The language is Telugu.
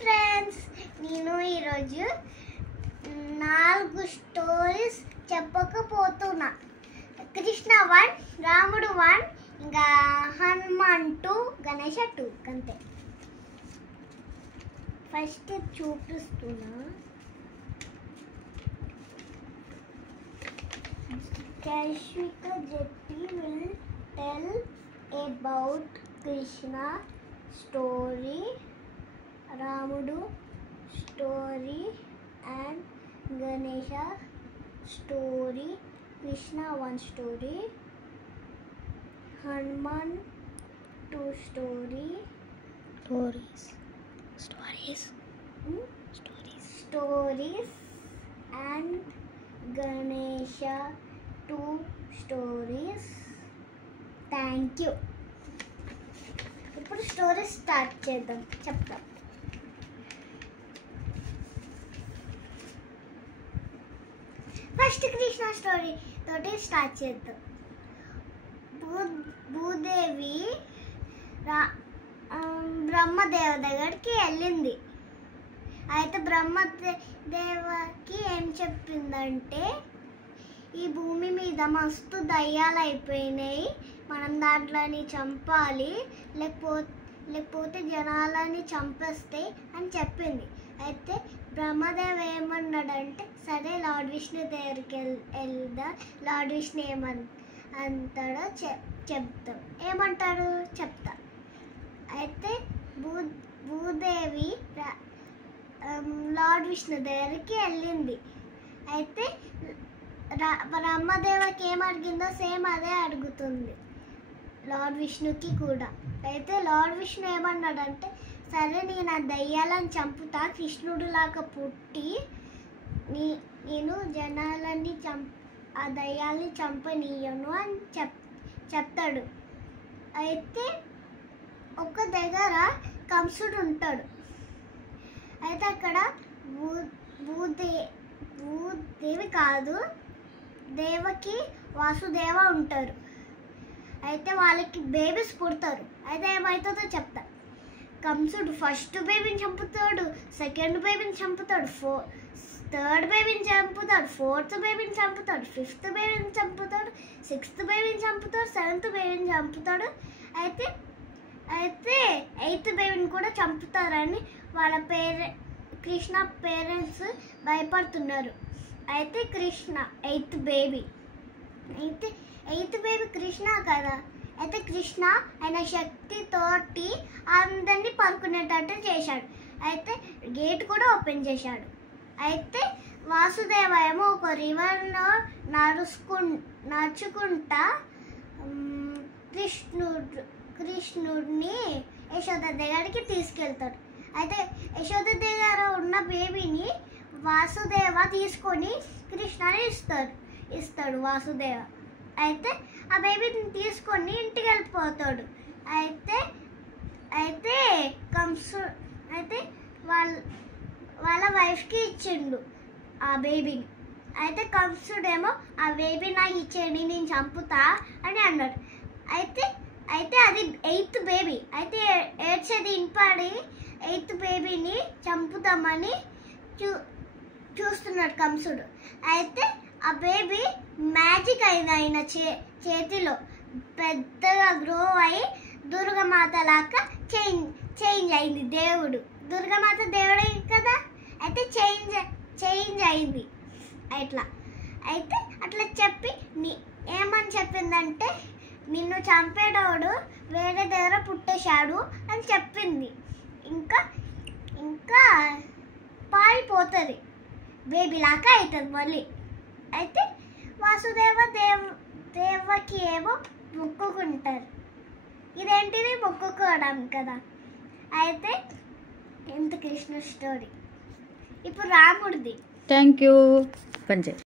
ఫ్రెండ్స్, నేను ఈరోజు 4 స్టోరీస్ చెప్పకపోతున్నా. కృష్ణ 1, రాముడు 1, ఇంకా హనుమాన్ 2, గణేష 2 అంతే. ఫస్ట్ చూపిస్తున్నా. Kashmika Jetty will tell about Krishna story, Ramudu story and Ganesha story, Krishna 1 story, Hanuman 2 stories and Ganesha 2 stories. Thank you. ఇప్పుడు స్టోరీ స్టార్ట్ చేద్దాం. చెప్తాం. ఫస్ట్ కృష్ణ స్టోరీ తోటి స్టార్ట్ చేద్దాం. భూదేవి బ్రహ్మదేవ దగ్గరికి వెళ్ళింది. అయితే బ్రహ్మదేవకి ఏం చెప్పిందంటే, ఈ భూమి మీద మస్తు దయ్యాలు అయిపోయినాయి, మనం దాంట్లోని చంపాలి, లేకపోతే జనాలని చంపేస్తాయి అని చెప్పింది. అయితే బ్రహ్మదేవ ఏమన్నాడంటే, సరే లార్డ్ విష్ణు దగ్గరికి వెళ్దాం, లార్డ్ విష్ణు అంటాడో చెప్తాం. ఏమంటాడు చెప్తా. అయితే భూదేవి లార్డ్ విష్ణు దగ్గరికి వెళ్ళింది. అయితే బ్రహ్మదేవకి ఏం అడిగిందో సేమ్ అదే అడుగుతుంది లార్డ్ విష్ణుకి కూడా. అయితే లార్డ్ విష్ణు ఏమన్నాడంటే, సరే నేను ఆ దయ్యాలను చంపుతా, కృష్ణుడు లాగా పుట్టి నేను జనాలని ఆ దయ్యాల్ని చంపనీయను అని చెప్తాడు. అయితే ఒక దగ్గర కంసుడు ఉంటాడు. అయితే అక్కడ భూదేవి కాదు, దేవకి వాసుదేవ ఉంటారు. అయితే వాళ్ళకి బేబీస్ పుడతారు. అయితే ఏమవుతుందో చెప్తా. కంసుడు ఫస్ట్ బేబీని చంపుతాడు, సెకండ్ బేబీని చంపుతాడు, థర్డ్ బేబీని చంపుతాడు, ఫోర్త్ బేబీని చంపుతాడు, ఫిఫ్త్ బేబీని చంపుతాడు, సిక్స్త్ బేబీని చంపుతాడు, సెవెంత్ బేబీని చంపుతాడు. అయితే ఎయిత్ బేబీని కూడా చంపుతారని వాళ్ళ కృష్ణ పేరెంట్స్ భయపడుతున్నారు. అయితే కృష్ణ ఎయిత్ బేబీ కృష్ణ కదా. అయితే కృష్ణ ఆయన శక్తితోటి అందరినీ పడుకునేటట్టు చేశాడు. అయితే గేట్ కూడా ఓపెన్ చేశాడు. అయితే వాసుదేవ ఏమో ఒక రివర్లో నడుచుకుంటా కృష్ణుడిని యశోద దగ్గరికి తీసుకెళ్తాడు. అయితే యశోద దగ్గర ఉన్న బేబీని వాసుదేవ తీసుకొని కృష్ణని ఇస్తాడు వాసుదేవ. అయితే ఆ బేబీని తీసుకొని ఇంటికి వెళ్ళిపోతాడు. అయితే వాళ్ళ వైఫ్కి ఇచ్చిండు ఆ బేబీని. అయితే కంసుడేమో ఆ బేబీ నాకు ఇచ్చేయండి, నేను చంపుతా అని అన్నాడు. అయితే అది ఎయిత్ బేబీ. అయితే ఏడ్చేది ఇంపాడి ఎయిత్ బేబీని చంపుతామని చూస్తున్నాడు కంసుడు. అయితే ఆ బేబీ మ్యాజిక్ అయింది. ఆయన చేతిలో పెద్దగా గ్రో అయి దుర్గమాత లాగా చేంజ్ అయింది. దుర్గమాత దేవుడే కదా. అయితే చేంజ్ అయింది అయితే అట్లా చెప్పి ఏమని చెప్పిందంటే, నిన్ను చంపేటోడు వేరే దగ్గర పుట్టేశాడు అని చెప్పింది. ఇంకా పారిపోతుంది, బేబీ లాగా అవుతుంది మళ్ళీ. అయితే దేవకి ఏమో మొక్కుకుంటారు. ఇదేంటిది మొక్కుకోవడం కదా. అయితే ఎంత కృష్ణ స్టోరీ. ఇప్పుడు రాముడిది. Thank you.